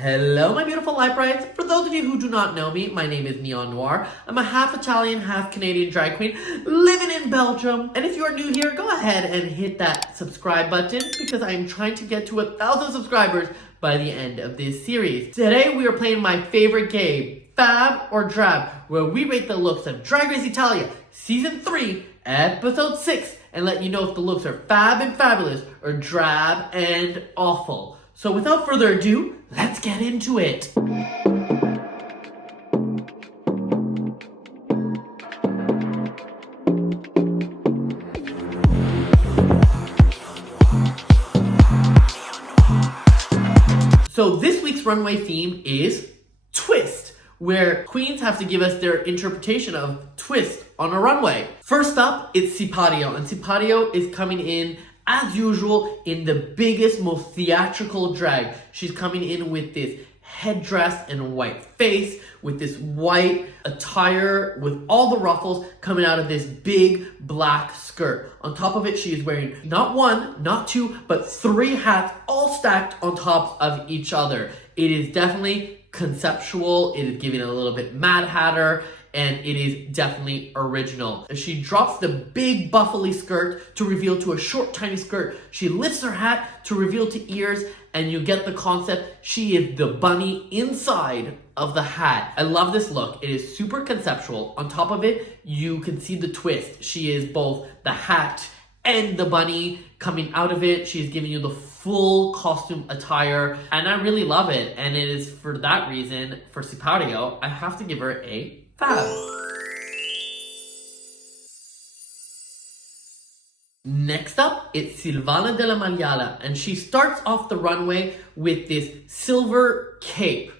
Hello, my beautiful light brights. For those of you who do not know me, my name is Neon Noire. I'm a half Italian, half Canadian drag queen living in Belgium. And if you are new here, go ahead and hit that subscribe button because I am trying to get to 1,000 subscribers by the end of this series. Today, we are playing my favorite game, FAB or DRAB, where we rate the looks of Drag Race Italia Season 3, Episode 6, and let you know if the looks are fab and fabulous or drab and awful. So without further ado, let's get into it. So this week's runway theme is twist, where queens have to give us their interpretation of twist on a runway. First up, it's Seipo, and Seipo is coming in as usual in the biggest, most theatrical drag. She's coming in with this headdress and white face, with this white attire, with all the ruffles coming out of this big black skirt. On top of it, she is wearing not one, not two, but 3 hats, all stacked on top of each other. It is definitely conceptual. It is giving a little bit Mad Hatter, and it is definitely original. She drops the big buffalo skirt to reveal to a short, tiny skirt. She lifts her hat to reveal to ears, and you get the concept. She is the bunny inside of the hat. I love this look. It is super conceptual. On top of it, you can see the twist. She is both the hat and the bunny coming out of it. She's giving you the full costume attire, and I really love it. And it is for that reason, for Seipo, I have to give her a FAB. Next up, it's Silvana della Maiala, and she starts off the runway with this silver cape.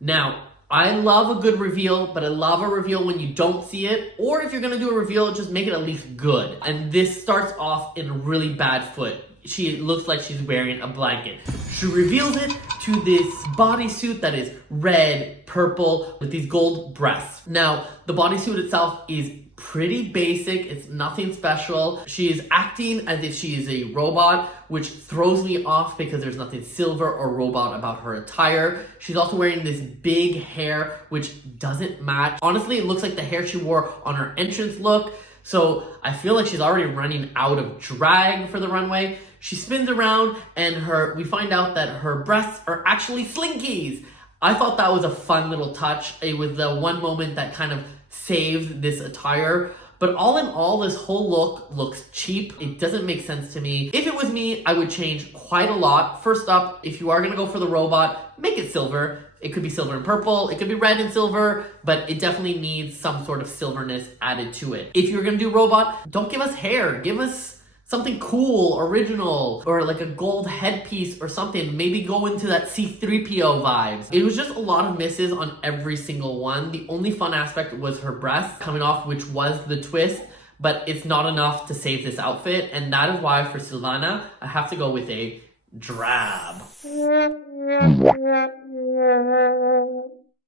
Now, I love a good reveal, but I love a reveal when you don't see it, or if you're gonna do a reveal, just make it at least good. And this starts off in a really bad foot. She looks like she's wearing a blanket. She reveals it to this bodysuit that is red, purple, with these gold breasts. Now, the bodysuit itself is pretty basic. It's nothing special. She is acting as if she is a robot, which throws me off because there's nothing silver or robot about her attire. She's also wearing this big hair, which doesn't match. Honestly, it looks like the hair she wore on her entrance look. So I feel like she's already running out of drag for the runway. She spins around and we find out that her breasts are actually slinkies. I thought that was a fun little touch. It was the one moment that kind of saved this attire. But all in all, this whole look looks cheap. It doesn't make sense to me. If it was me, I would change quite a lot. First up, if you are gonna go for the robot, make it silver. It could be silver and purple, it could be red and silver, but it definitely needs some sort of silverness added to it. If you're gonna do robot, don't give us hair, give us something cool, original, or like a gold headpiece or something. Maybe go into that C-3PO vibes. It was just a lot of misses on every single one. The only fun aspect was her breasts coming off, which was the twist, but it's not enough to save this outfit, and that is why for Silvana, I have to go with a drab.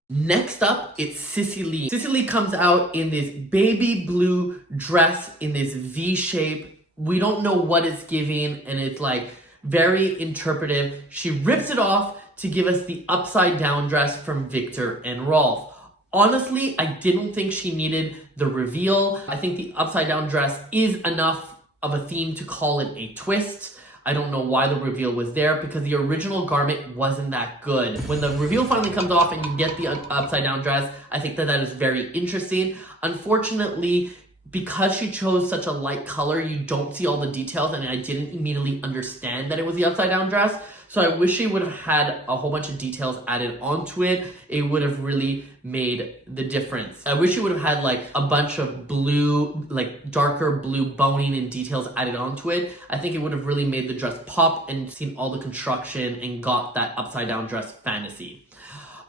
Next up, it's Sisy Lee. Sisy Lee comes out in this baby blue dress in this V shape. We don't know what it's giving, and it's like very interpretive. She rips it off to give us the upside down dress from Victor and Rolf. Honestly, I didn't think she needed the reveal. I think the upside down dress is enough of a theme to call it a twist. I don't know why the reveal was there because the original garment wasn't that good. When the reveal finally comes off and you get the upside down dress, I think that is very interesting. Unfortunately, because she chose such a light color, you don't see all the details, and I didn't immediately understand that it was the upside down dress. So I wish she would have had a whole bunch of details added onto it. It would have really made the difference. I wish she would have had like a bunch of blue, like darker blue boning and details added onto it. I think it would have really made the dress pop and seen all the construction and got that upside down dress fantasy.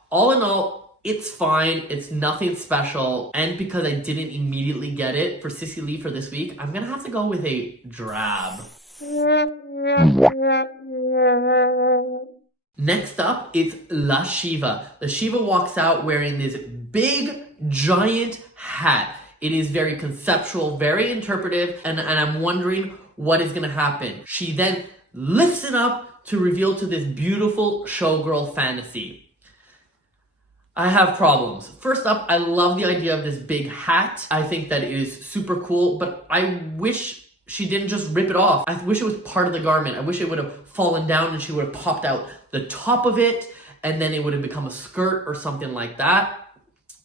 All in all, it's fine. It's nothing special. And because I didn't immediately get it for Sisy Lee for this week, I'm gonna have to go with a drab. Next up, it's La Shiva. The Shiva walks out wearing this big, giant hat. It is very conceptual, very interpretive, and I'm wondering what is gonna happen. She then lifts it up to reveal to this beautiful showgirl fantasy. I have problems. First up, I love the idea of this big hat. I think that it is super cool, but I wish she didn't just rip it off. I wish it was part of the garment. I wish it would have fallen down and she would have popped out the top of it, and then it would have become a skirt or something like that.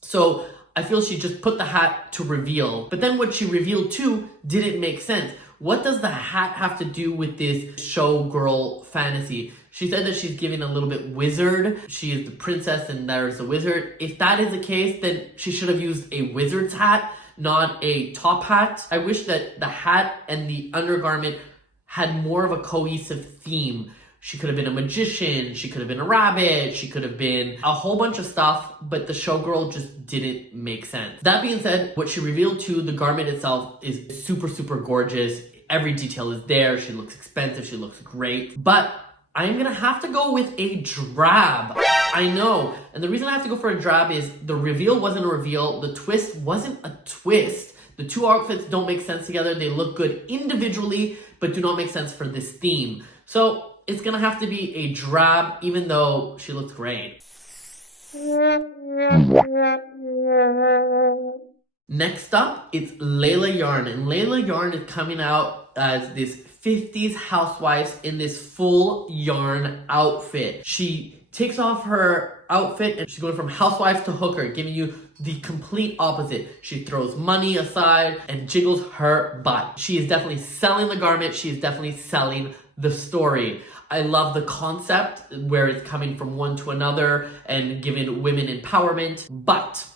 So I feel she just put the hat to reveal, but then what she revealed too didn't make sense. What does the hat have to do with this showgirl fantasy? She said that she's giving a little bit wizard. She is the princess and there's the wizard. If that is the case, then she should have used a wizard's hat, not a top hat. I wish that the hat and the undergarment had more of a cohesive theme. She could have been a magician, she could have been a rabbit, she could have been a whole bunch of stuff, but the showgirl just didn't make sense. That being said, what she revealed to the garment itself is super, super gorgeous. Every detail is there. She looks expensive, she looks great, but I'm gonna have to go with a drab. I know, and the reason I have to go for a drab is the reveal wasn't a reveal, the twist wasn't a twist. The two outfits don't make sense together. They look good individually, but do not make sense for this theme. So it's gonna have to be a drab, even though she looks great. Next up, it's Lila Yarn, and Lila Yarn is coming out as this 50s housewife in this full yarn outfit. She takes off her outfit and she's going from housewife to hooker, giving you the complete opposite. She throws money aside and jiggles her butt. She is definitely selling the garment. She is definitely selling the story. I love the concept where it's coming from one to another and giving women empowerment, but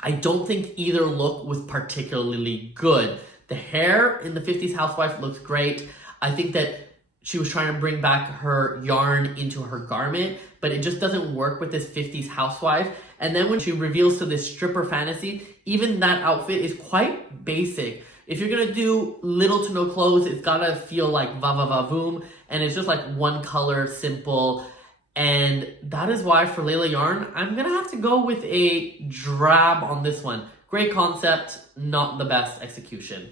I don't think either look was particularly good. The hair in the 50s housewife looks great. I think that she was trying to bring back her yarn into her garment, but it just doesn't work with this 50s housewife. And then when she reveals to this stripper fantasy, even that outfit is quite basic. If you're gonna do little to no clothes, it's gotta feel like va va va voom, and it's just like one color, simple. And that is why for Lila Yarn, I'm gonna have to go with a drab on this one. Great concept, not the best execution.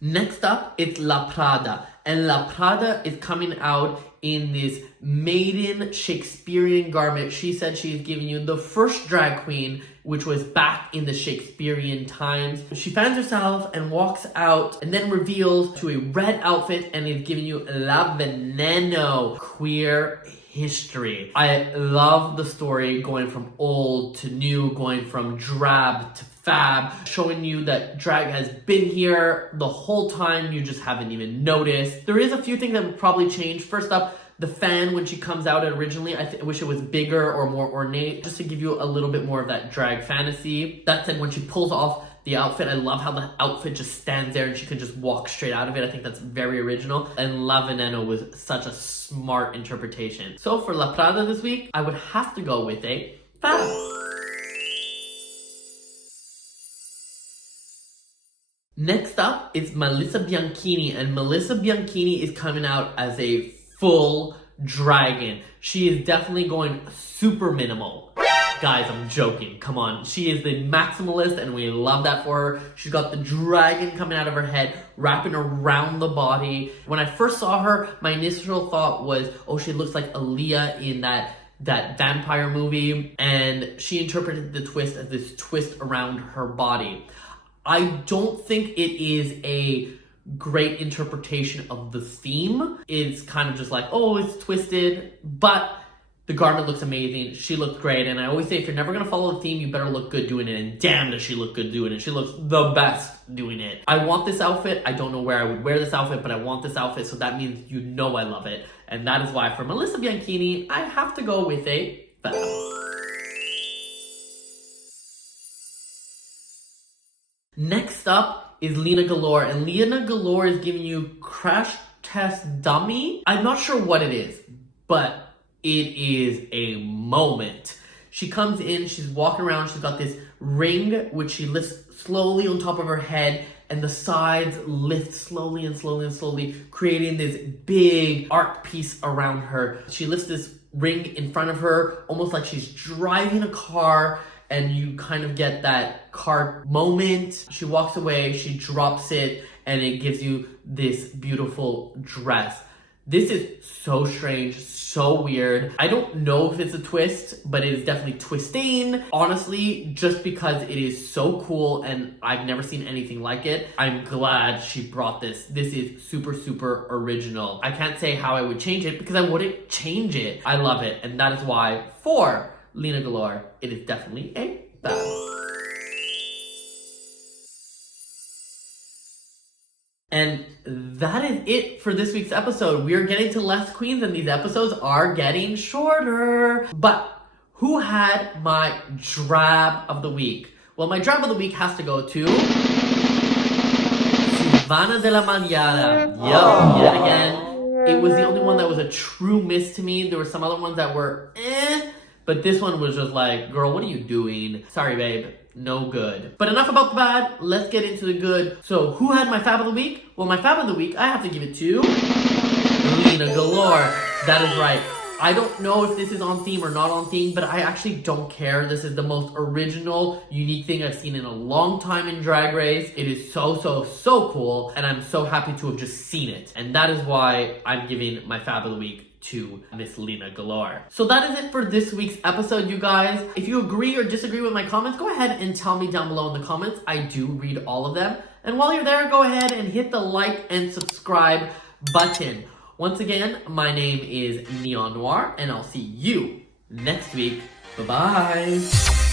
Next up, it's La Prada. And La Prada is coming out in this maiden Shakespearean garment. She said she's giving you the first drag queen, which was back in the Shakespearean times. She fans herself and walks out and then reveals to a red outfit and is giving you La Veneno, queer history. I love the story going from old to new, going from drab to FAB, showing you that drag has been here the whole time, you just haven't even noticed. There is a few things that would probably change. First up, the fan when she comes out originally, I wish it was bigger or more ornate, just to give you a little bit more of that drag fantasy. That said, when she pulls off the outfit, I love how the outfit just stands there and she can just walk straight out of it. I think that's very original. And La Veneno was such a smart interpretation. So for La Prada this week, I would have to go with a FAB. Next up is Melissa Bianchini, and Melissa Bianchini is coming out as a full dragon. She is definitely going super minimal. Guys, I'm joking. Come on. She is the maximalist and we love that for her. She's got the dragon coming out of her head, wrapping around the body. When I first saw her, my initial thought was, oh, she looks like Aaliyah in that vampire movie. And she interpreted the twist as this twist around her body. I don't think it is a great interpretation of the theme. It's kind of just like, oh, it's twisted, but the garment looks amazing. She looked great. And I always say, if you're never going to follow the theme, you better look good doing it. And damn, does she look good doing it. She looks the best doing it. I want this outfit. I don't know where I would wear this outfit, but I want this outfit. So that means you know I love it. And that is why for Melissa Bianchini, I have to go with a FAB. Next up is Lena Galore, and Lena Galore is giving you Crash Test Dummy. I'm not sure what it is, but it is a moment. She comes in, she's walking around, she's got this ring which she lifts slowly on top of her head, and the sides lift slowly and slowly and slowly, creating this big art piece around her. She lifts this ring in front of her, almost like she's driving a car, and you kind of get that car moment. She walks away, she drops it, and it gives you this beautiful dress. This is so strange, so weird. I don't know if it's a twist, but it is definitely twisting. Honestly, just because it is so cool and I've never seen anything like it, I'm glad she brought this. This is super, super original. I can't say how I would change it because I wouldn't change it. I love it, and that is why for Lena Galore, it is definitely a FAB. And that is it for this week's episode. We are getting to less queens and these episodes are getting shorter. But who had my drab of the week? Well, my drab of the week has to go to Silvana della Maliala. Yup, yet again. It was the only one that was a true miss to me. There were some other ones that were but this one was just like, girl, what are you doing? Sorry, babe. No good. But enough about the bad. Let's get into the good. So who had my FAB of the week? Well, my FAB of the week, I have to give it to Lena Galore. That is right. I don't know if this is on theme or not on theme, but I actually don't care. This is the most original, unique thing I've seen in a long time in Drag Race. It is so, so, so cool, and I'm so happy to have just seen it. And that is why I'm giving my FAB of the week to Miss Lena Galore. So that is it for this week's episode, you guys. If you agree or disagree with my comments, go ahead and tell me down below in the comments. I do read all of them. And while you're there, go ahead and hit the like and subscribe button. Once again, my name is Neon Noire, and I'll see you next week. Bye-bye.